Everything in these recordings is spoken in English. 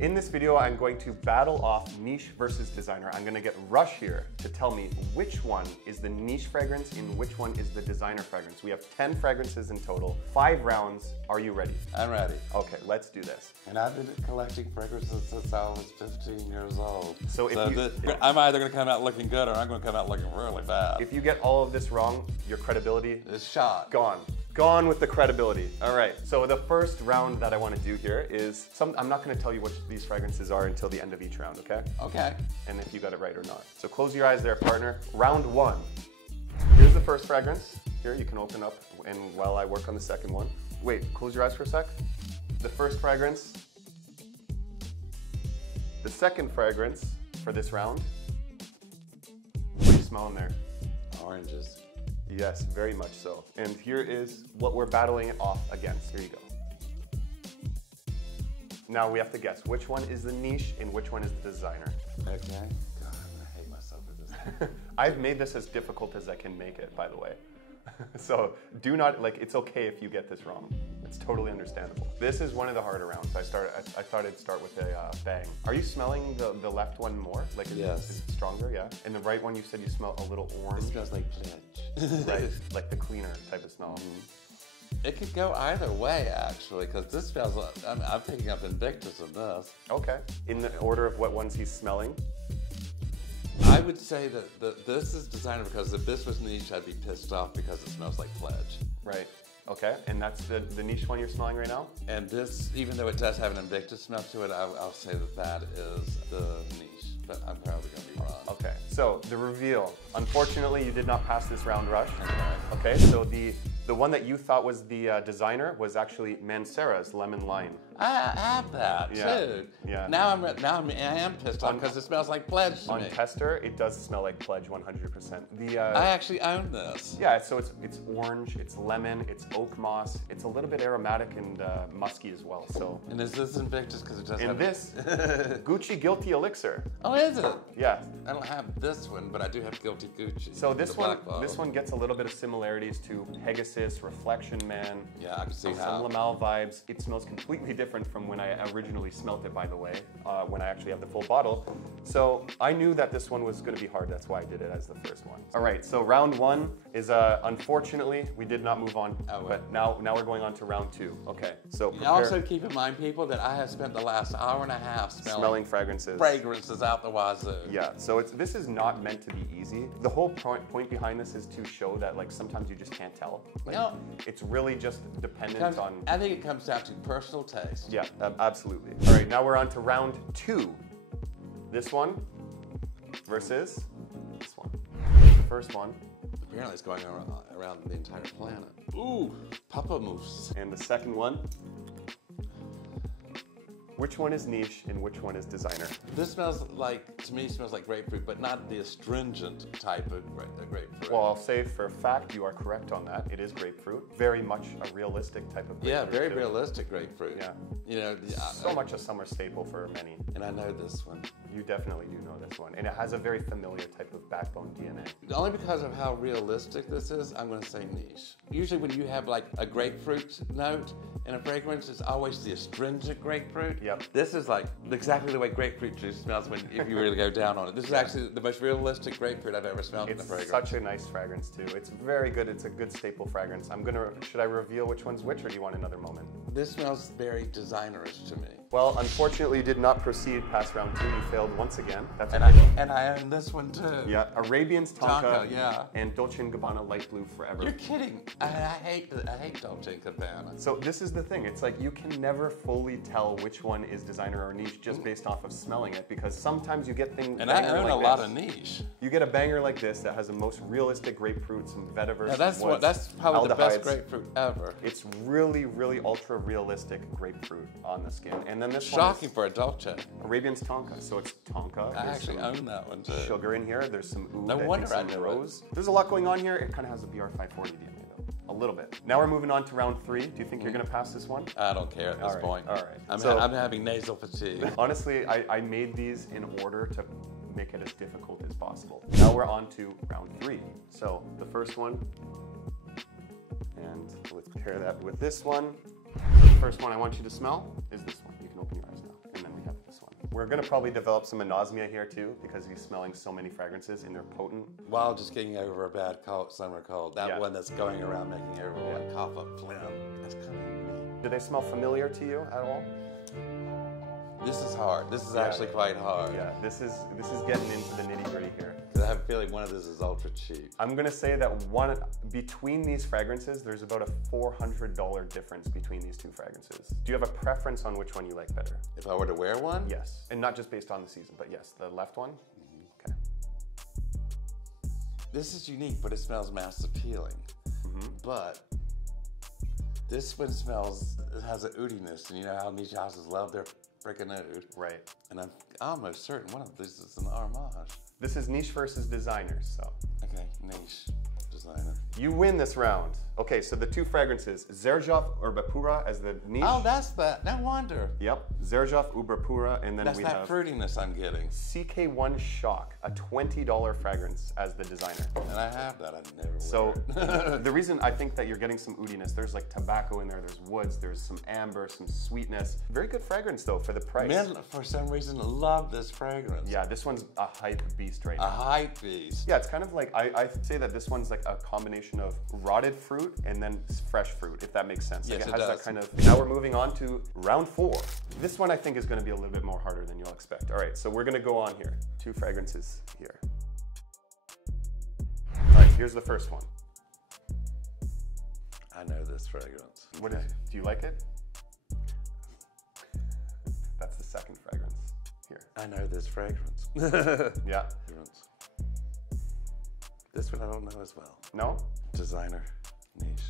In this video, I'm going to battle off niche versus designer. I'm going to get Rush here to tell me which one is the niche fragrance and which one is the designer fragrance. We have 10 fragrances in total, 5 rounds. Are you ready? I'm ready. Okay, let's do this. And I've been collecting fragrances since I was 15 years old. So I'm either going to come out looking good or I'm going to come out looking really bad. If you get all of this wrong, your credibility is shot. Gone. Gone with the credibility. All right, so the first round that I want to do here is I'm not going to tell you what these fragrances are until the end of each round, okay? Okay. And if you got it right or not. So close your eyes there, partner. Round 1. Here's the first fragrance. Here, you can open up and while I work on the second one. Wait, close your eyes for a sec. The first fragrance. The second fragrance for this round. What are you smelling there? Oranges. Yes, very much so. And here is what we're battling it off against. Here you go. Now we have to guess which one is the niche and which one is the designer. Okay. God, I hate myself for this. I've made this as difficult as I can make it, by the way. So do not, it's okay if you get this wrong. It's totally understandable. This is one of the harder rounds. I thought I'd start with a bang. Are you smelling the left one more? Yes. Is it stronger, yeah? And the right one you said you smell a little orange? It smells like pledge. Right, like the cleaner type of smell. It could go either way, actually, because this smells like, I'm picking up Invictus in this. Okay. In the order of what ones he's smelling? I would say that this is designer because if this was niche, I'd be pissed off because it smells like pledge. Right. Okay. And that's the niche one you're smelling right now? And this, even though it does have an Invictus smell to it, I'll say that is the niche. But I'm probably going to be wrong. Okay. So the reveal. Unfortunately, you did not pass this round, Rush. Okay. So the one that you thought was the designer was actually Mancera's Lemon Lime. I have that too. Yeah. Now I am pissed off because it smells like pledge to on me. Tester, it does smell like pledge 100%. I actually own this. Yeah, so it's orange, it's lemon, it's oak moss, it's a little bit aromatic and musky as well. So. And is this Invictus because it does have this Gucci Guilty Elixir. Oh, is it? Yeah. I don't have this one, but I do have Guilty Gucci. So this one gets a little bit of similarities to Pegasus, Reflection Man. Yeah, I can see some Lamal vibes. It smells completely different from when I originally smelt it, by the way, when I actually have the full bottle. So I knew that this one was going to be hard. That's why I did it as the first one. All right, so round 1 is unfortunately we did not move on, but now we're going on to round 2. Okay, so prepare. Also keep in mind, people, that I have spent the last hour and a half smelling fragrances out the wazoo. Yeah, so this is not meant to be easy. The whole point behind this is to show that sometimes you just can't tell. It's really just dependent on. I think it comes down to personal taste. Yeah, absolutely. All right, now we're on to round 2. This one versus this one. The first one. Apparently it's going around the entire planet. Ooh, Papa Moose. And the second one. Which one is niche and which one is designer? This smells like, to me, smells like grapefruit, but not the astringent type of grapefruit. Well, I'll say for a fact you are correct on that. It is grapefruit. Very much a realistic type of grapefruit. Yeah, very realistic grapefruit. Yeah. You know, so much a summer staple for many. And I know this one. You definitely do know this one. And it has a very familiar type of backbone DNA. Only because of how realistic this is, I'm going to say niche. Usually when you have like a grapefruit note in a fragrance, it's always the astringent grapefruit. Yep. This is like exactly the way grapefruit juice smells if you really go down on it. This is actually the most realistic grapefruit I've ever smelled in a fragrance. It's such a nice fragrance too. It's very good. It's a good staple fragrance. Should I reveal which one's which, or do you want another moment? This smells very designerish to me. Well, unfortunately, you did not proceed past round 2. You failed once again. That's and I own this one too. Yeah, Arabian's Tonka, yeah. And Dolce & Gabbana Light Blue Forever. You're kidding. I hate Dolce & Gabbana. So this is the thing. It's like you can never fully tell which one is designer or niche just based off of smelling it, because sometimes you get things. And I own a lot of niche. You get a banger like this that has the most realistic grapefruit, some vetiver. Now that's probably the best grapefruit ever. It's really, really ultra realistic grapefruit on the skin. And then this shocking for a Dolce. Arabian's Tonka. So it's Tonka. I actually own that one too. Sugar in here. There's some oud. No wonder I know rose. There's a lot going on here. It kind of has a BR540 DNA though. A little bit. Now we're moving on to round 3. Do you think you're going to pass this one? I don't care at this point. All right. I'm having nasal fatigue. Honestly, I made these in order to make it as difficult as possible. Now we're on to round 3. So the first one, and let's pair that with this one. So the first one I want you to smell is this one. You can open your eyes now. And then we have We're gonna probably develop some anosmia here too because he's smelling so many fragrances and they're potent. While just getting over a bad cold, summer cold. That Yeah. one that's going around making everyone cough up phlegm. That's kind of unique. Do they smell familiar to you at all? This is hard. This is actually quite hard. Yeah, this is getting into the nitty gritty here. I have a feeling one of this is ultra cheap. I'm gonna say that between these fragrances, there's about a $400 difference between these two fragrances. Do you have a preference on which one you like better? If I were to wear one? Yes, and not just based on the season, but yes, the left one. Okay. This is unique, but it smells mass appealing. But this one it has an oudiness, and you know how niche houses love their freaking oud. Right. And I'm almost certain one of these is an homage. This is niche versus designers, so. Okay, niche, designer. You win this round. Okay, so the two fragrances, Zerzhov Urbapura as the niche. Oh, that's that. No wonder. Yep, Zerzhov Urbapura, and then That's we that have fruitiness I'm getting. CK1 Shock, a $20 fragrance as the designer. And I have that. I never So wear it. the reason I think that you're getting some oudiness, there's like tobacco in there, there's woods, there's some amber, some sweetness. Very good fragrance though for the price. Men, for some reason, love this fragrance. Yeah, this one's a hype beast right A now. hype beast. Yeah, it's kind of like, I'd say that this one's like a combination of rotted fruit and then fresh fruit, if that makes sense. Yes, like it has does. that kind of. Now we're moving on to round 4. This one I think is gonna be a little bit more harder than you'll expect. All right, so we're gonna go on here. 2 fragrances here. All right, here's the first one. I know this fragrance. What is, do you like it? That's the second fragrance here. I know this fragrance. Yeah. Fragrance. This one I don't know as well. No? Designer, niche.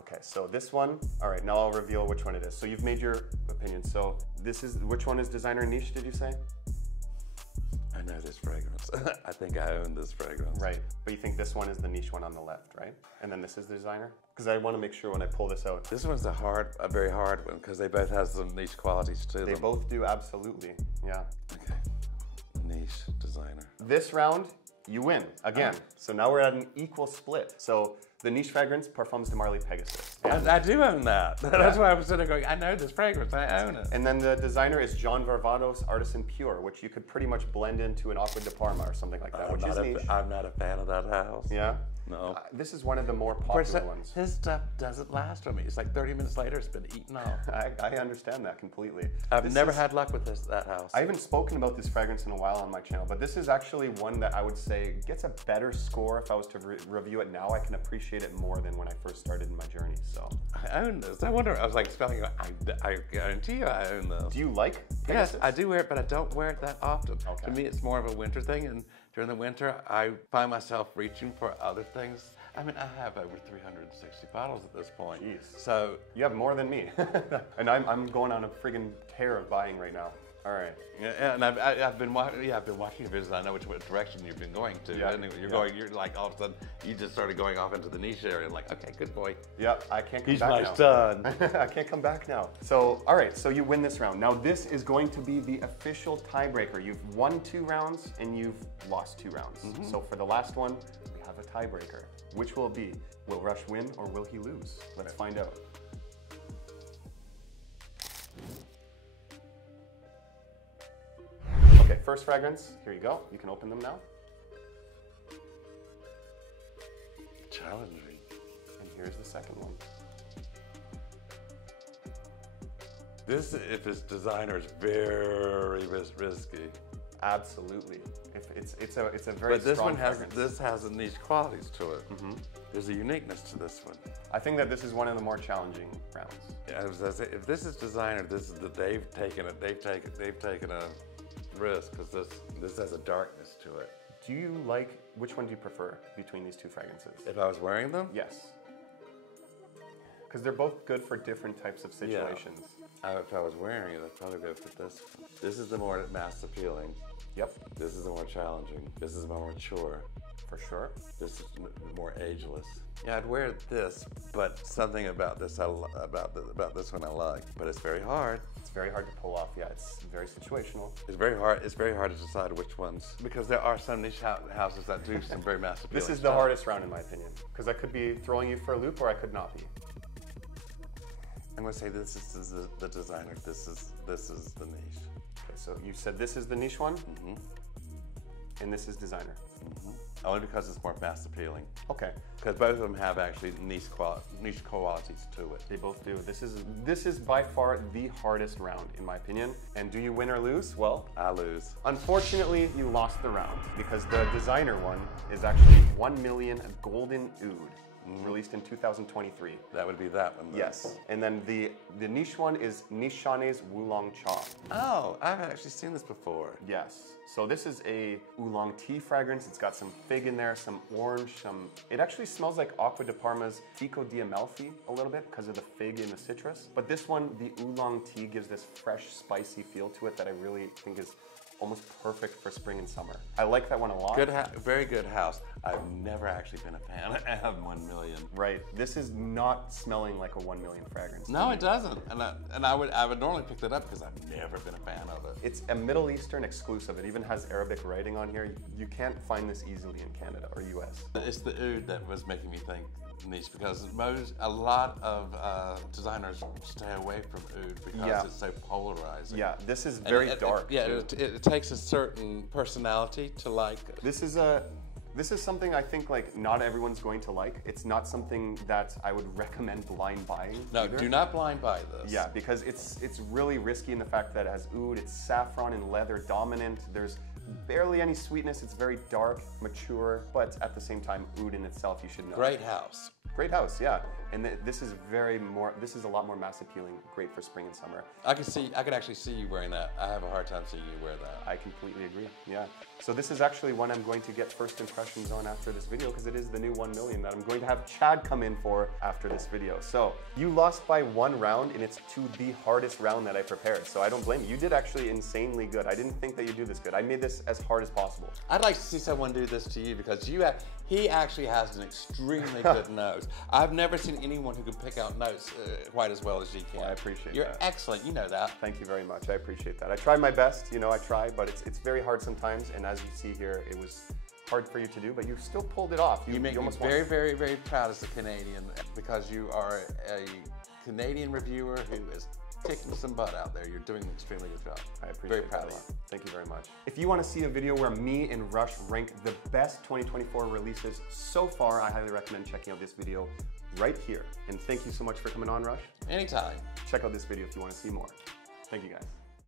Okay, so this one, all right, now I'll reveal which one it is. So you've made your opinion. So this is, which one is designer niche, did you say? I know this fragrance. I think I own this fragrance. Right, but you think this one is the niche one on the left, right? And then this is the designer? Because I want to make sure when I pull this out. This one's a very hard one because they both have some niche qualities to them. They both do, absolutely, yeah. Okay, niche, designer. This round, you win, again. So now we're at an equal split. So the niche fragrance, Parfums de Marly Pegasus. I do own that. That's why I was sitting there going, I know this fragrance, I own it. And then the designer is John Varvatos Artisan Pure, which you could pretty much blend into an Acqua di Parma or something like that, which is niche. I'm not a fan of that house. Yeah? No. This is one of the more popular ones. His stuff doesn't last for me. It's like 30 minutes later, it's been eaten off. I understand that completely. I've never had luck with that house. I haven't spoken about this fragrance in a while on my channel, but this is actually one that I would say gets a better score. If I was to review it now, I can appreciate it more than when I first started in my journey, so. I own this. I wonder, I was like spelling it, I guarantee you I own this. Do you like Yes, Pegasus? I do wear it, but I don't wear it that often. Okay. To me, it's more of a winter thing, and during the winter, I find myself reaching for other things. I mean, I have over 360 bottles at this point. Jeez. So, You have more than me. And I'm going on a friggin' tear of buying right now. All right. yeah, and I've been watching your videos. I know which direction you've been going to. Yeah, And you're like all of a sudden you just started going off into the niche area. I'm like, okay, good boy. Yeah, I can't come He's back my now. son. I can't come back now. So, all right, so you win this round. Now this is going to be the official tiebreaker. You've won 2 rounds and you've lost 2 rounds. So for the last one, we have a tiebreaker. Which will it be? Will Rush win or will he lose? Let's find out. Okay, first fragrance, here you go. You can open them now. Challenging. And here's the second one. This, if it's designer, is very risky. Absolutely. It's a very But this strong one has fragrance. niche qualities to it. There's a uniqueness to this one. I think that this is one of the more challenging rounds. As I say, if this is designer, this is they've taken a risk because this has a darkness to it. Do you like, which one do you prefer between these 2 fragrances? If I was wearing them, Yes. Because they're both good for different types of situations. if I was wearing it, I'd probably go for this one. This is the more mass appealing. Yep, This is the more challenging. This is more mature. for sure. This is more ageless. Yeah, I'd wear this, but something about this about this one I like. But it's very hard. It's very hard to pull off. Yeah, it's very situational. It's very hard. It's very hard to decide which ones because there are some niche houses that do some very mass appealing. This is the stuff. hardest round in my opinion. Because I could be throwing you for a loop or I could not be. I'm gonna say this is the designer. This is the niche. Okay, right, so you said this is the niche one, and this is designer. Only because it's more mass appealing. Okay. Because both of them have actually niche qualities to it. They both do. This is by far the hardest round, in my opinion. And do you win or lose? Well, I lose. Unfortunately, you lost the round because the designer one is actually 1 million golden oud. Released in 2023. That would be that one, though. Yes. And then the niche one is Nishane's Oolong Cha. Oh, I've actually seen this before. Yes. So this is a oolong tea fragrance. It's got some fig in there, some orange, it actually smells like Acqua di Parma's Fico di Amalfi a little bit because of the fig and the citrus. But this one, the oolong tea gives this fresh, spicy feel to it that I really think is almost perfect for spring and summer. I like that one a lot. Very good house. I've never actually been a fan of 1 million. Right. This is not smelling like a 1 million fragrance. No, it doesn't. And I would normally pick that up because I've never been a fan of it. It's a Middle Eastern exclusive. It even has Arabic writing on here. You can't find this easily in Canada or US. It's the oud that was making me think niche because a lot of designers stay away from oud because it's so polarizing. Yeah, this is very dark. It takes a certain personality to like it. This is something I think like not everyone's going to like. It's not something that I would recommend blind buying. No, either. Do not blind buy this. Yeah, because it's really risky in the fact that it has oud, it's saffron and leather dominant. There's barely any sweetness. It's very dark, mature, but at the same time, oud in itself you should know. Great house. Great house, yeah. And this is a lot more mass appealing, great for spring and summer. I could actually see you wearing that. I have a hard time seeing you wear that. I completely agree, yeah. So this is actually one I'm going to get first impressions on after this video because it is the new 1 million that I'm going to have Chad come in for after this video. So you lost by 1 round and it's to the hardest round that I prepared. So I don't blame you. You did actually insanely good. I didn't think that you'd do this good. I made this as hard as possible. I'd like to see someone do this to you because he actually has an extremely good nose. I've never seen anyone who can pick out notes quite as well as you can. I appreciate that. You're excellent, you know that. Thank you very much, I appreciate that. I try my best, I try, but it's very hard sometimes, and as you see here, it was hard for you to do, but you still pulled it off. You make me very, very, very proud as a Canadian because you are a Canadian reviewer who is kicking some butt out there. You're doing an extremely good job. I appreciate that a lot. Thank you very much. If you want to see a video where me and Rush rank the best 2024 releases so far, I highly recommend checking out this video right here. And thank you so much for coming on, Rush. Anytime. Check out this video if you want to see more. Thank you, guys.